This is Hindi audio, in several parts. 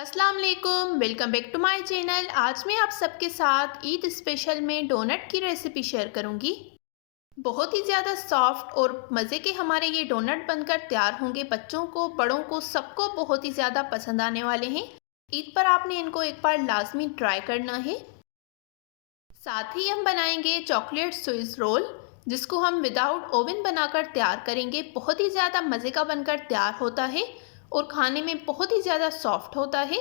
अस्सलाम वालेकुम, welcome back to my channel. आज मैं आप सबके साथ ईद स्पेशल में डोनट की रेसिपी शेयर करूंगी। बहुत ही ज़्यादा सॉफ्ट और मज़े के हमारे ये डोनट बनकर तैयार होंगे। बच्चों को, बड़ों को, सबको बहुत ही ज़्यादा पसंद आने वाले हैं। ईद पर आपने इनको एक बार लाजमी ट्राई करना है। साथ ही हम बनाएंगे चॉकलेट स्विस रोल, जिसको हम विदाउट ओवन बनाकर तैयार करेंगे। बहुत ही ज़्यादा मज़े का बनकर तैयार होता है और खाने में बहुत ही ज़्यादा सॉफ्ट होता है।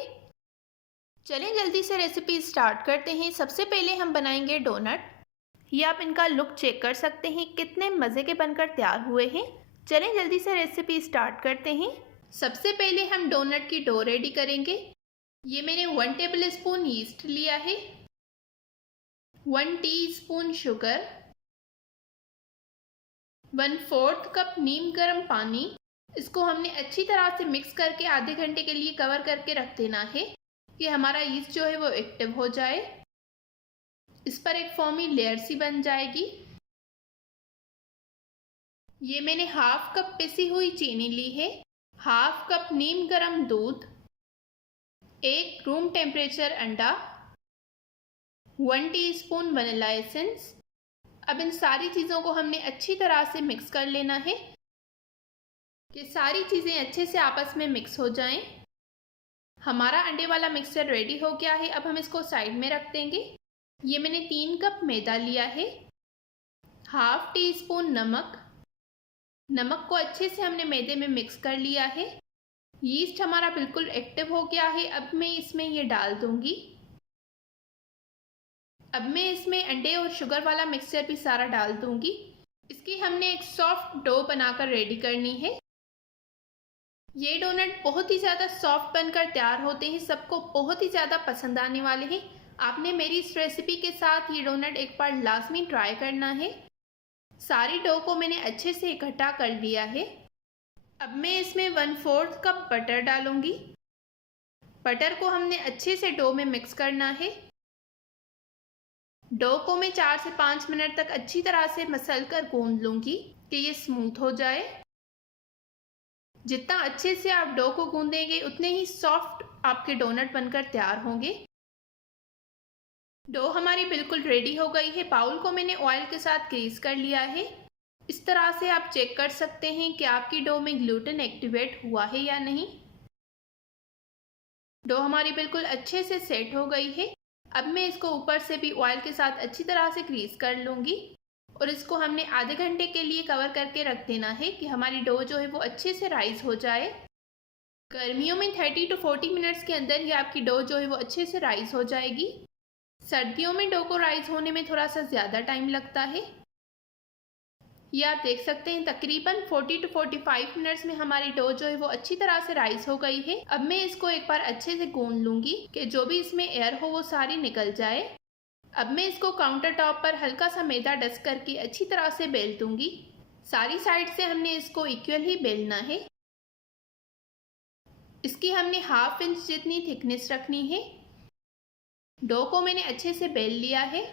चलें जल्दी से रेसिपी स्टार्ट करते हैं। सबसे पहले हम बनाएंगे डोनट। ये आप इनका लुक चेक कर सकते हैं, कितने मज़े के बनकर तैयार हुए हैं। चलें जल्दी से रेसिपी स्टार्ट करते हैं। सबसे पहले हम डोनट की डो रेडी करेंगे। ये मैंने 1 टेबल स्पून यीस्ट लिया है, 1 टीस्पून शुगर, 1/4 कप नीम गर्म पानी। इसको हमने अच्छी तरह से मिक्स करके आधे घंटे के लिए कवर करके रख देना है कि हमारा यीस्ट जो है वो एक्टिव हो जाए। इस पर एक फोमी लेयर सी बन जाएगी। ये मैंने 1/2 कप पिसी हुई चीनी ली है, 1/2 कप नीम गर्म दूध, 1 रूम टेम्परेचर अंडा, 1 टीस्पून वनीला एसेंस। अब इन सारी चीज़ों को हमने अच्छी तरह से मिक्स कर लेना है कि सारी चीज़ें अच्छे से आपस में मिक्स हो जाएं। हमारा अंडे वाला मिक्सचर रेडी हो गया है। अब हम इसको साइड में रख देंगे। ये मैंने 3 कप मैदा लिया है, 1/2 टीस्पून नमक। नमक को अच्छे से हमने मैदे में मिक्स कर लिया है। यीस्ट हमारा बिल्कुल एक्टिव हो गया है। अब मैं इसमें ये डाल दूंगी। अब मैं इसमें अंडे और शुगर वाला मिक्सचर भी सारा डाल दूंगी। इसकी हमने एक सॉफ्ट डो बनाकर रेडी करनी है। ये डोनट बहुत ही ज़्यादा सॉफ्ट बनकर तैयार होते हैं, सबको बहुत ही ज़्यादा पसंद आने वाले हैं। आपने मेरी इस रेसिपी के साथ ये डोनट एक बार लाजमी ट्राई करना है। सारी डो को मैंने अच्छे से इकट्ठा कर लिया है। अब मैं इसमें 1/4 कप बटर डालूंगी। बटर को हमने अच्छे से डो में मिक्स करना है। डो को मैं 4 से 5 मिनट तक अच्छी तरह से मसल कर गूंद लूंगी कि ये स्मूथ हो जाए। जितना अच्छे से आप डो को गूंदेंगे उतने ही सॉफ्ट आपके डोनट बनकर तैयार होंगे। डो हमारी बिल्कुल रेडी हो गई है। बाउल को मैंने ऑयल के साथ ग्रीस कर लिया है। इस तरह से आप चेक कर सकते हैं कि आपकी डो में ग्लूटेन एक्टिवेट हुआ है या नहीं। डो हमारी बिल्कुल अच्छे से सेट हो गई है। अब मैं इसको ऊपर से भी ऑयल के साथ अच्छी तरह से ग्रीस कर लूँगी और इसको हमने आधे घंटे के लिए कवर करके रख देना है कि हमारी डो जो है वो अच्छे से राइज हो जाए। गर्मियों में 30 to 40 मिनट्स के अंदर ही आपकी डो जो है वो अच्छे से राइज हो जाएगी। सर्दियों में डो को राइज होने में थोड़ा सा ज़्यादा टाइम लगता है। ये आप देख सकते हैं तकरीबन 40 to 45 मिनट्स में हमारी डो जो है वो अच्छी तरह से राइज हो गई है। अब मैं इसको एक बार अच्छे से गूंद लूँगी कि जो भी इसमें एयर हो वो सारी निकल जाए। अब मैं इसको काउंटर टॉप पर हल्का सा मैदा डस्ट करके अच्छी तरह से बेल दूंगी। सारी साइड से हमने इसको इक्वल ही बेलना है। इसकी हमने 1/2 इंच जितनी थिकनेस रखनी है। डो को मैंने अच्छे से बेल लिया है।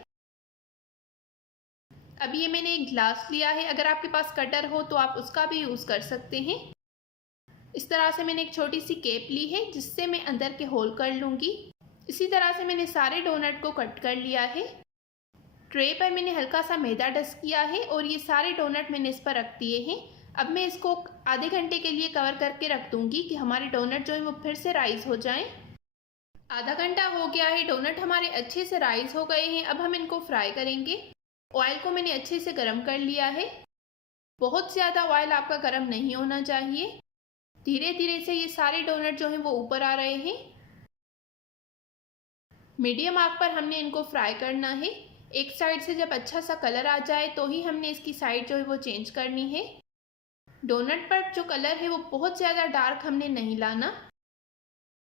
अब ये मैंने एक ग्लास लिया है। अगर आपके पास कटर हो तो आप उसका भी यूज़ कर सकते हैं। इस तरह से मैंने एक छोटी सी केप ली है जिससे मैं अंदर के होल कर लूँगी। इसी तरह से मैंने सारे डोनट को कट कर लिया है। ट्रे पर मैंने हल्का सा मैदा डस्ट किया है और ये सारे डोनट मैंने इस पर रख दिए हैं। अब मैं इसको आधे घंटे के लिए कवर करके रख दूँगी कि हमारे डोनट जो है वो फिर से राइज हो जाएं। आधा घंटा हो गया है, डोनट हमारे अच्छे से राइज हो गए हैं। अब हम इनको फ्राई करेंगे। ऑयल को मैंने अच्छे से गर्म कर लिया है। बहुत ज़्यादा ऑयल आपका गर्म नहीं होना चाहिए। धीरे धीरे से ये सारे डोनट जो हैं वो ऊपर आ रहे हैं। मीडियम आग पर हमने इनको फ्राई करना है। एक साइड से जब अच्छा सा कलर आ जाए तो ही हमने इसकी साइड जो है वो चेंज करनी है। डोनट पर जो कलर है वो बहुत ज़्यादा डार्क हमने नहीं लाना।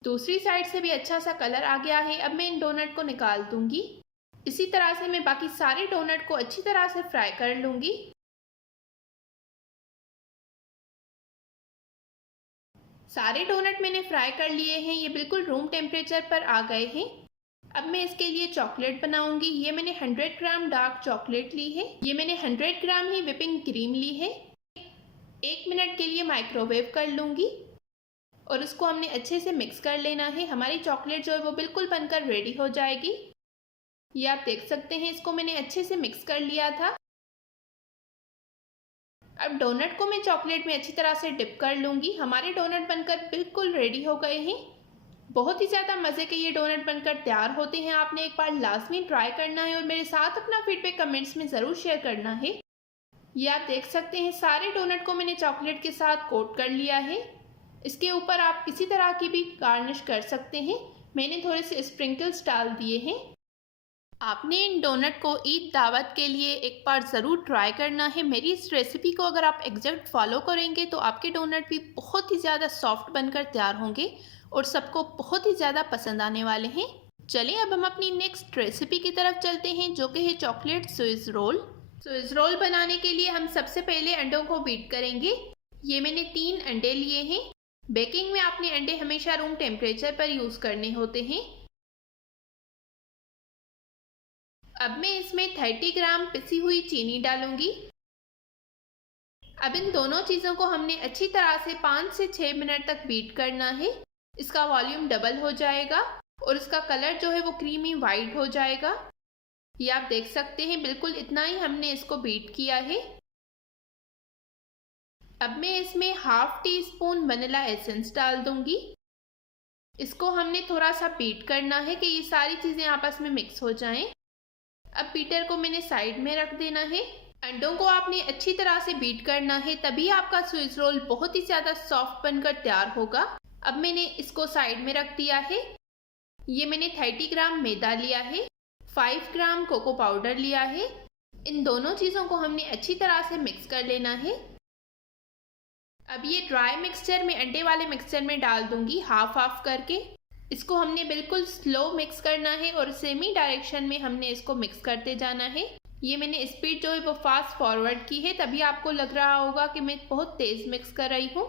दूसरी साइड से भी अच्छा सा कलर आ गया है। अब मैं इन डोनट को निकाल दूंगी। इसी तरह से मैं बाकी सारे डोनट को अच्छी तरह से फ्राई कर लूँगी। सारे डोनट मैंने फ्राई कर लिए हैं। ये बिल्कुल रूम टेम्परेचर पर आ गए हैं। अब मैं इसके लिए चॉकलेट बनाऊंगी। ये मैंने 100 ग्राम डार्क चॉकलेट ली है। ये मैंने 100 ग्राम ही व्हिपिंग क्रीम ली है। 1 मिनट के लिए माइक्रोवेव कर लूँगी और उसको हमने अच्छे से मिक्स कर लेना है। हमारी चॉकलेट जो है वो बिल्कुल बनकर रेडी हो जाएगी। ये आप देख सकते हैं, इसको मैंने अच्छे से मिक्स कर लिया था। अब डोनट को मैं चॉकलेट में अच्छी तरह से डिप कर लूँगी। हमारे डोनट बनकर बिल्कुल रेडी हो गए हैं। बहुत ही ज़्यादा मज़े के ये डोनट बनकर तैयार होते हैं। आपने एक बार लाजमी ट्राई करना है और मेरे साथ अपना फीडबैक कमेंट्स में ज़रूर शेयर करना है। ये आप देख सकते हैं, सारे डोनट को मैंने चॉकलेट के साथ कोट कर लिया है। इसके ऊपर आप किसी तरह की भी गार्निश कर सकते हैं। मैंने थोड़े से स्प्रिंकल्स डाल दिए हैं। आपने इन डोनट को ईद दावत के लिए एक बार ज़रूर ट्राई करना है। मेरी इस रेसिपी को अगर आप एग्जैक्ट फॉलो करेंगे तो आपके डोनट भी बहुत ही ज़्यादा सॉफ्ट बनकर तैयार होंगे और सबको बहुत ही ज़्यादा पसंद आने वाले हैं। चलिए अब हम अपनी नेक्स्ट रेसिपी की तरफ चलते हैं, जो कि है chocolate Swiss roll. Swiss roll बनाने के लिए हम सबसे पहले अंडों को बीट करेंगे। ये मैंने 3 अंडे लिए हैं। बेकिंग में आपने अंडे हमेशा रूम टेम्परेचर पर यूज़ करने होते हैं। अब मैं इसमें 30 ग्राम पिसी हुई चीनी डालूंगी। अब इन दोनों चीज़ों को हमने अच्छी तरह से 5 से 6 मिनट तक बीट करना है। इसका वॉल्यूम डबल हो जाएगा और इसका कलर जो है वो क्रीमी वाइट हो जाएगा। ये आप देख सकते हैं, बिल्कुल इतना ही हमने इसको बीट किया है। अब मैं इसमें ½ टीस्पून वनीला एसेंस डाल दूंगी। इसको हमने थोड़ा सा बीट करना है कि ये सारी चीज़ें आपस में मिक्स हो जाएं। अब बीटर को मैंने साइड में रख देना है। अंडों को आपने अच्छी तरह से बीट करना है, तभी आपका स्विस रोल बहुत ही ज़्यादा सॉफ्ट बनकर तैयार होगा। अब मैंने इसको साइड में रख दिया है। ये मैंने 30 ग्राम मैदा लिया है, 5 ग्राम कोको पाउडर लिया है। इन दोनों चीज़ों को हमने अच्छी तरह से मिक्स कर लेना है। अब ये ड्राई मिक्सचर में अंडे वाले मिक्सचर में डाल दूंगी हाफ हाफ करके। इसको हमने बिल्कुल स्लो मिक्स करना है और सेमी डायरेक्शन में हमने इसको मिक्स करते जाना है। ये मैंने स्पीड जो है वो फास्ट फॉरवर्ड की है, तभी आपको लग रहा होगा कि मैं बहुत तेज़ मिक्स कर रही हूँ,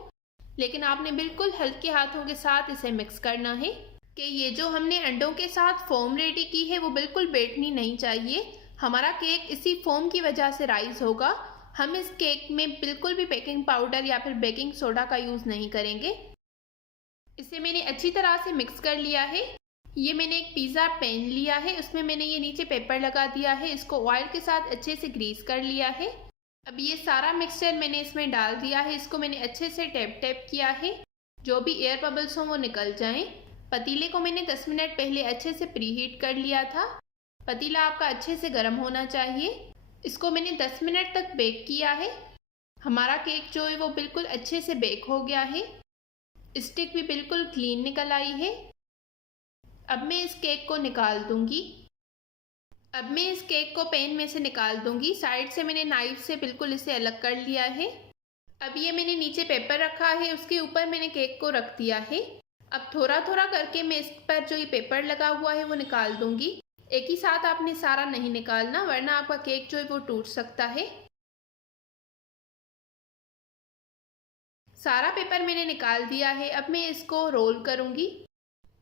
लेकिन आपने बिल्कुल हल्के हाथों के साथ इसे मिक्स करना है कि ये जो हमने अंडों के साथ फोम रेडी की है वो बिल्कुल बैठनी नहीं चाहिए। हमारा केक इसी फोम की वजह से राइज होगा। हम इस केक में बिल्कुल भी बेकिंग पाउडर या फिर बेकिंग सोडा का यूज़ नहीं करेंगे। इसे मैंने अच्छी तरह से मिक्स कर लिया है। ये मैंने एक पिज़्ज़ा पैन लिया है, उसमें मैंने ये नीचे पेपर लगा दिया है। इसको ऑयल के साथ अच्छे से ग्रीस कर लिया है। अब ये सारा मिक्सचर मैंने इसमें डाल दिया है। इसको मैंने अच्छे से टैप टैप किया है, जो भी एयर बबल्स हों वो निकल जाएं। पतीले को मैंने 10 मिनट पहले अच्छे से प्रीहीट कर लिया था। पतीला आपका अच्छे से गर्म होना चाहिए। इसको मैंने 10 मिनट तक बेक किया है। हमारा केक जो है वो बिल्कुल अच्छे से बेक हो गया है। स्टिक भी बिल्कुल क्लीन निकल आई है। अब मैं इस केक को निकाल दूंगी। अब मैं इस केक को पैन में से निकाल दूंगी। साइड से मैंने नाइफ से बिल्कुल इसे अलग कर लिया है। अब ये मैंने नीचे पेपर रखा है, उसके ऊपर मैंने केक को रख दिया है। अब थोड़ा थोड़ा करके मैं इस पर जो ये पेपर लगा हुआ है वो निकाल दूंगी। एक ही साथ आपने सारा नहीं निकालना, वरना आपका केक जो है वो टूट सकता है। सारा पेपर मैंने निकाल दिया है। अब मैं इसको रोल करूंगी।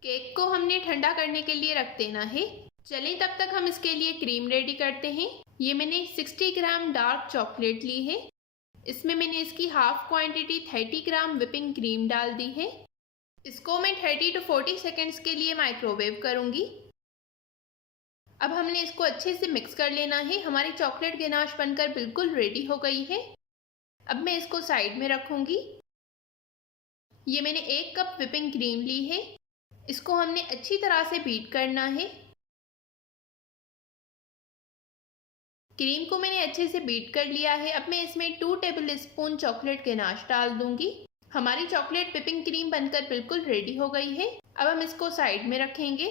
केक को हमने ठंडा करने के लिए रख देना है। चलिए तब तक हम इसके लिए क्रीम रेडी करते हैं। ये मैंने 60 ग्राम डार्क चॉकलेट ली है। इसमें मैंने इसकी हाफ क्वांटिटी 30 ग्राम विपिंग क्रीम डाल दी है। इसको मैं 30 to 40 सेकेंड्स के लिए माइक्रोवेव करूंगी। अब हमने इसको अच्छे से मिक्स कर लेना है। हमारी चॉकलेट गनाश बनकर बिल्कुल रेडी हो गई है। अब मैं इसको साइड में रखूंगी। ये मैंने 1 कप विपिंग क्रीम ली है। इसको हमने अच्छी तरह से बीट करना है। क्रीम को मैंने अच्छे से बीट कर लिया है। अब मैं इसमें 2 टेबल स्पून चॉकलेट गनाश डाल दूंगी। हमारी चॉकलेट विपिंग क्रीम बनकर बिल्कुल रेडी हो गई है। अब हम इसको साइड में रखेंगे।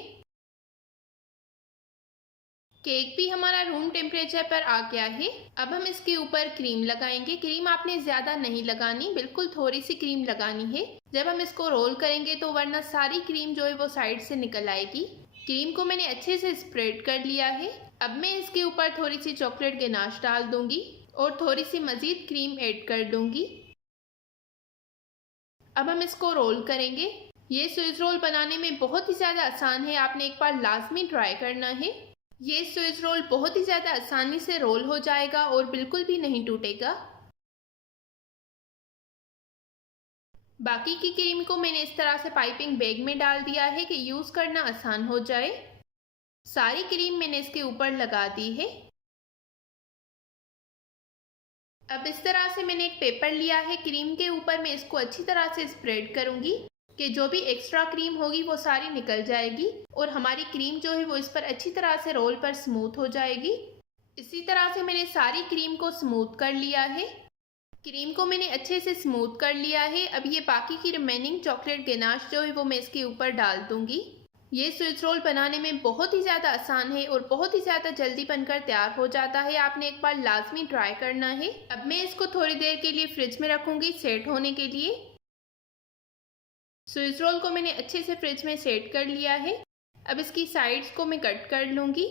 केक भी हमारा रूम टेम्परेचर पर आ गया है। अब हम इसके ऊपर क्रीम लगाएंगे। क्रीम आपने ज़्यादा नहीं लगानी, बिल्कुल थोड़ी सी क्रीम लगानी है। जब हम इसको रोल करेंगे तो वरना सारी क्रीम जो है वो साइड से निकल आएगी। क्रीम को मैंने अच्छे से स्प्रेड कर लिया है। अब मैं इसके ऊपर थोड़ी सी चॉकलेट गनाश डाल दूंगी और थोड़ी सी मज़ीद क्रीम ऐड कर दूंगी। अब हम इसको रोल करेंगे। ये स्विस रोल बनाने में बहुत ही ज़्यादा आसान है, आपने एक बार लाजमी ट्राई करना है। ये स्विस रोल बहुत ही ज़्यादा आसानी से रोल हो जाएगा और बिल्कुल भी नहीं टूटेगा। बाकी की क्रीम को मैंने इस तरह से पाइपिंग बैग में डाल दिया है कि यूज़ करना आसान हो जाए। सारी क्रीम मैंने इसके ऊपर लगा दी है। अब इस तरह से मैंने एक पेपर लिया है, क्रीम के ऊपर मैं इसको अच्छी तरह से स्प्रेड करूंगी कि जो भी एक्स्ट्रा क्रीम होगी वो सारी निकल जाएगी और हमारी क्रीम जो है वो इस पर अच्छी तरह से रोल पर स्मूथ हो जाएगी। इसी तरह से मैंने सारी क्रीम को स्मूथ कर लिया है। क्रीम को मैंने अच्छे से स्मूथ कर लिया है। अब ये बाकी की रिमेनिंग चॉकलेट गनाश जो है वो मैं इसके ऊपर डाल दूंगी। ये स्विच रोल बनाने में बहुत ही ज़्यादा आसान है और बहुत ही ज़्यादा जल्दी बनकर तैयार हो जाता है। आपने एक बार लाजमी ट्राई करना है। अब मैं इसको थोड़ी देर के लिए फ्रिज में रखूँगी सेट होने के लिए। स्विच रोल को मैंने अच्छे से फ्रिज में सेट कर लिया है। अब इसकी साइड्स को मैं कट कर लूँगी।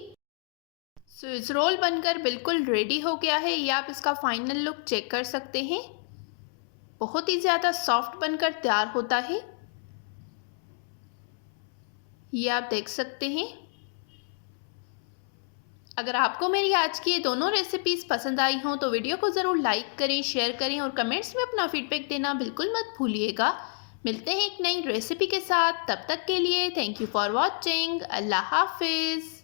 स्विच रोल बनकर बिल्कुल रेडी हो गया है। ये आप इसका फाइनल लुक चेक कर सकते हैं। बहुत ही ज़्यादा सॉफ्ट बनकर तैयार होता है। ये आप देख सकते हैं। अगर आपको मेरी आज की ये दोनों रेसिपीज़ पसंद आई हों तो वीडियो को ज़रूर लाइक करें, शेयर करें और कमेंट्स में अपना फीडबैक देना बिल्कुल मत भूलिएगा। मिलते हैं एक नई रेसिपी के साथ, तब तक के लिए थैंक यू फॉर वॉचिंग। अल्लाह हाफिज़।